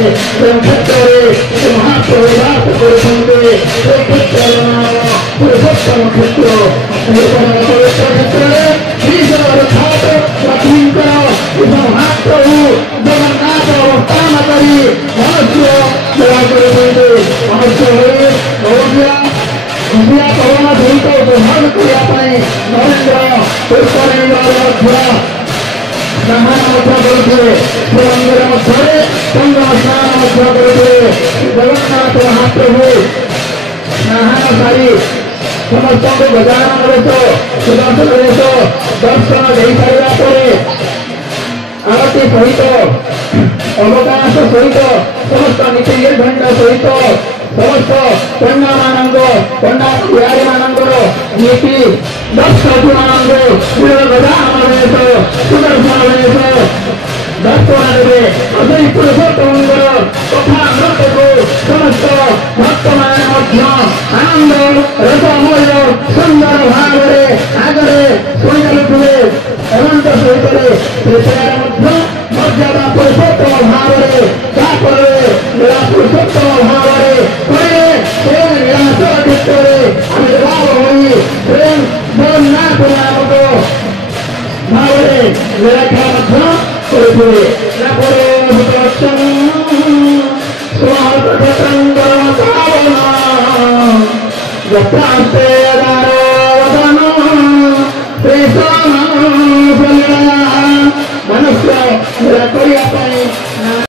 क्षेत्र में महाप्रभुदास पुरुषे पुरुषोत्तम क्षेत्र पवित्र क्षेत्र महाप्रभु जगन्नाथ अवस्थान करी मनुष्य सेवा करेंगे मनुष्य इंडिया कोरोना सहित उपभोग करने नरेंद्र स्नान करते मंदिर मध्य संगम स्नान करते जगन्नाथ महाप्रभु स्नान सारी समस्त को गजानन वेश सुदर्शन वेश दर्शन दे सारा आरती सहित अवकाश सहित समस्त नीति निर्घंट सहित समस्त पंडा मान पंडा बिहारी मानकर नीति दक्ष गजानन वेश सुदर्शन वेश दर्शन देवे अभी पुरुषोत्तम तथा नृत्य को समस्त भक्त मान आनंद रसमय सुंदर भाव आगे शुणुवे अनंत सहित मर्यादा पुरुषोत्तम भाव पुरुषोत्तम भाव निराशर क्षेत्र आविर्भाव हो प्रेम जगन्नाथ नामक भाव व्याख्या स्वागत